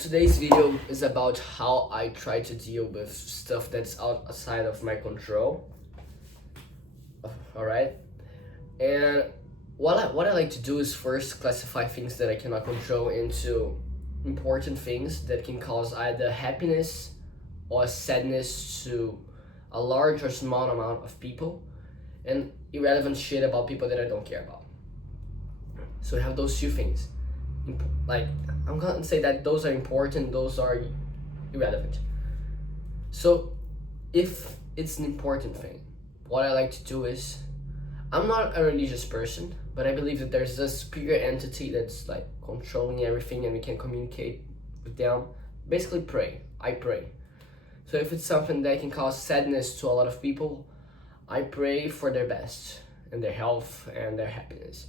Today's video is about how I try to deal with stuff that's outside of my control. Alright? And what I like to do is first classify things that I cannot control into important things that can cause either happiness or sadness to a large or small amount of people, and irrelevant shit about people that I don't care about. So we have those two things. Like, I'm gonna say that those are important, those are irrelevant. So if it's an important thing, what I like to do is, I'm not a religious person, but I believe that there's a superior entity that's like controlling everything and we can communicate with them. Basically pray. I pray. So if it's something that can cause sadness to a lot of people, I pray for their best and their health and their happiness.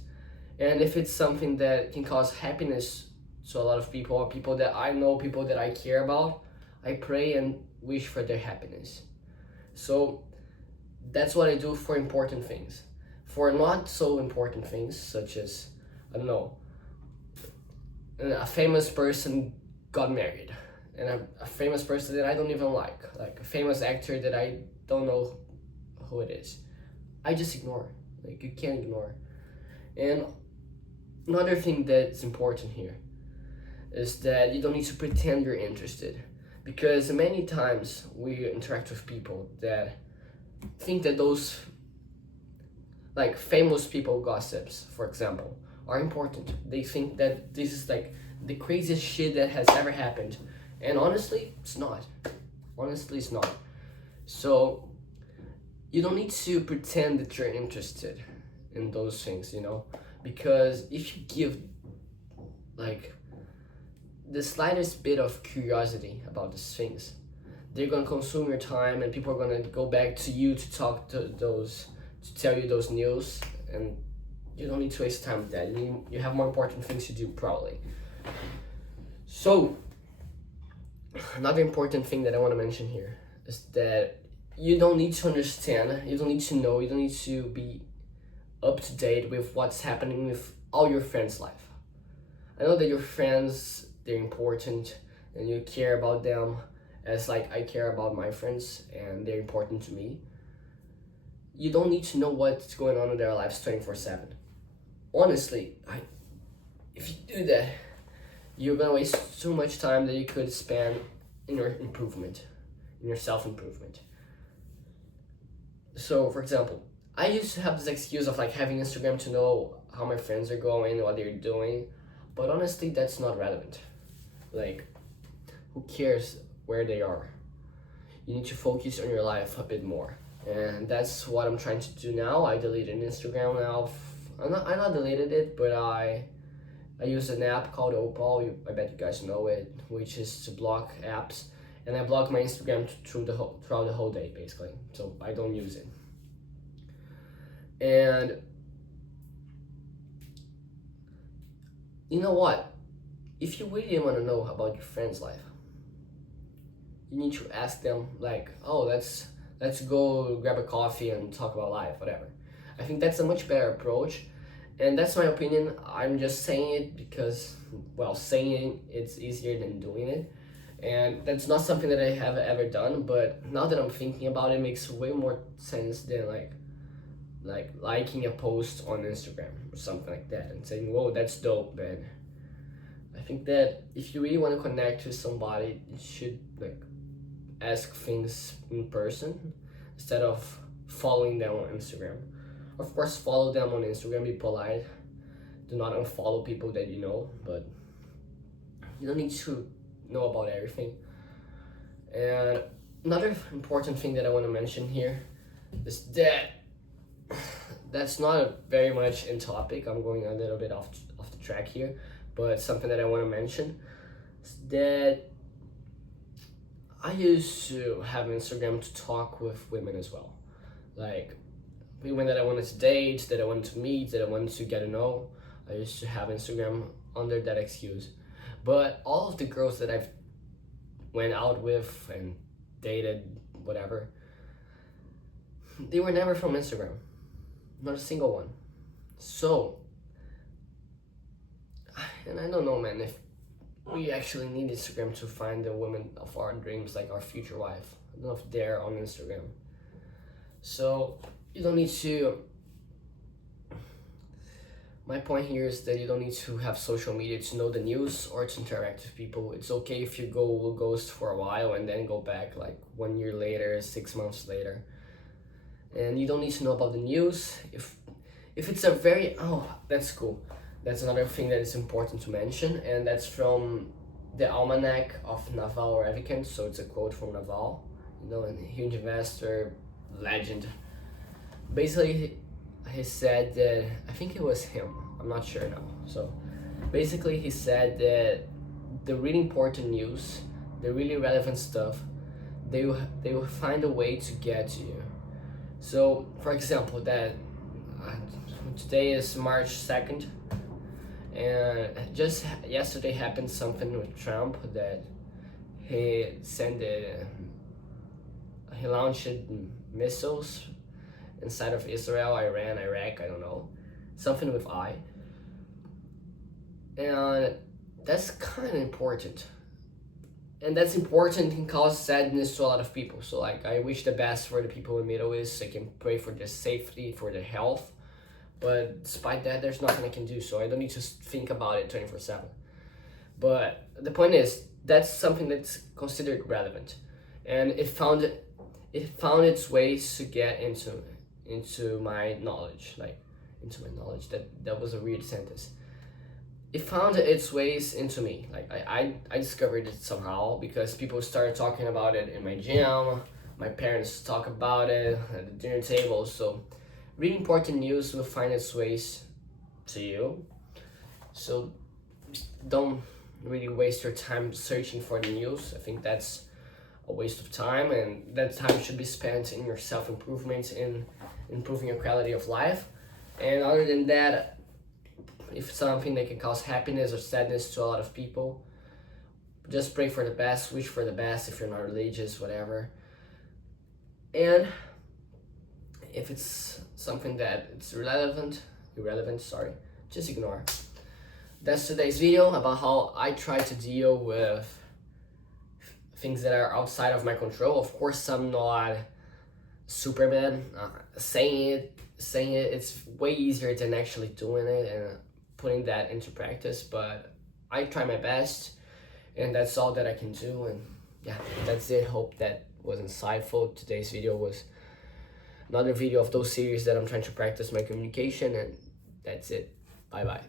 And if it's something that can cause happiness to a lot of people, or people that I know, people that I care about, I pray and wish for their happiness. So that's what I do for important things. For not so important things, such as, I don't know, a famous person got married, and a famous person that I don't even like a famous actor that I don't know who it is, I just ignore. Like, you can't ignore. And another thing that's important here is that you don't need to pretend you're interested, because many times we interact with people that think that those, like, famous people gossips, for example, are important. They think that this is like the craziest shit that has ever happened, and honestly, it's not. Honestly, it's not. So you don't need to pretend that you're interested in those things, because if you give like the slightest bit of curiosity about these things, they're gonna consume your time, and people are gonna go back to you to talk to tell you those news, and you don't need to waste time with that. You have more important things to do, probably. So another important thing that I want to mention here is that you don't need to understand, you don't need to know, you don't need to be up to date with what's happening with all your friends' life. I know that your friends, they're important and you care about them as like I care about my friends, and they're important to me. You don't need to know what's going on in their lives 24/7. Honestly, if you do that, you're gonna waste so much time that you could spend in your improvement, in your self-improvement. So, for example, I used to have this excuse of like having Instagram to know how my friends are going, what they're doing, but honestly, that's not relevant. Like, who cares where they are? You need to focus on your life a bit more, and that's what I'm trying to do now. I deleted Instagram now. I not deleted it, but I use an app called Opal. I bet you guys know it, which is to block apps, and I block my Instagram throughout the whole day, basically. So I don't use it. And you know what? If you really want to know about your friend's life, you need to ask them, like, oh, let's go grab a coffee and talk about life, whatever. I think that's a much better approach, and that's my opinion. I'm just saying it because, well, saying it's easier than doing it, and that's not something that I have ever done. But now that I'm thinking about it, makes way more sense than like liking a post on Instagram or something like that and saying, whoa, that's dope, man. I think that if you really want to connect with somebody, you should like ask things in person instead of following them on Instagram. Of course, follow them on Instagram, be polite. Do not unfollow people that you know, but you don't need to know about everything. And another important thing that I want to mention here is that that's not very much in topic. I'm going a little bit off the track here, but something that I want to mention is that I used to have Instagram to talk with women as well, like women that I wanted to date, that I wanted to meet, that I wanted to get to know. I used to have Instagram under that excuse. But all of the girls that I've went out with and dated, whatever, they were never from Instagram. Not a single one. So, and I don't know, man, if we actually need Instagram to find the woman of our dreams, like our future wife. I don't know if they're on Instagram. So you don't need to. My point here is that you don't need to have social media to know the news or to interact with people. It's okay if you go ghost for a while and then go back like 1 year later, 6 months later. And you don't need to know about the news. If it's a very, oh, that's cool. That's another thing that is important to mention, and that's from the Almanac of Naval Ravikant. So it's a quote from Naval, a huge investor, legend. Basically, he said that, I think it was him, I'm not sure now. So basically he said that the really important news, the really relevant stuff, they will find a way to get to you. So for example, that today is March 2nd, and just yesterday happened something with Trump, that he launched missiles inside of Israel, Iran, Iraq, I don't know, something with I. And that's kind of important. And that's important, can cause sadness to a lot of people. So like, I wish the best for the people in Middle East. I can pray for their safety, for their health. But despite that, there's nothing I can do. So I don't need to think about it 24/7. But the point is, that's something that's considered relevant. And it found its ways to get into my knowledge, that was a weird sentence. It found its ways into me. Like I discovered it somehow because people started talking about it in my gym. My parents talk about it at the dinner table. So really important news will find its ways to you. So don't really waste your time searching for the news. I think that's a waste of time, and that time should be spent in your self-improvement, in improving your quality of life. And other than that, if it's something that can cause happiness or sadness to a lot of people, just pray for the best, wish for the best if you're not religious, whatever. And if it's something that it's irrelevant, just ignore. That's today's video about how I try to deal with things that are outside of my control. Of course, I'm not Superman. Saying it, it's way easier than actually doing it and putting that into practice. But I try my best, and that's all that I can do. And yeah, that's it. Hope that was insightful. Today's video was another video of those series that I'm trying to practice my communication, and that's it. Bye bye.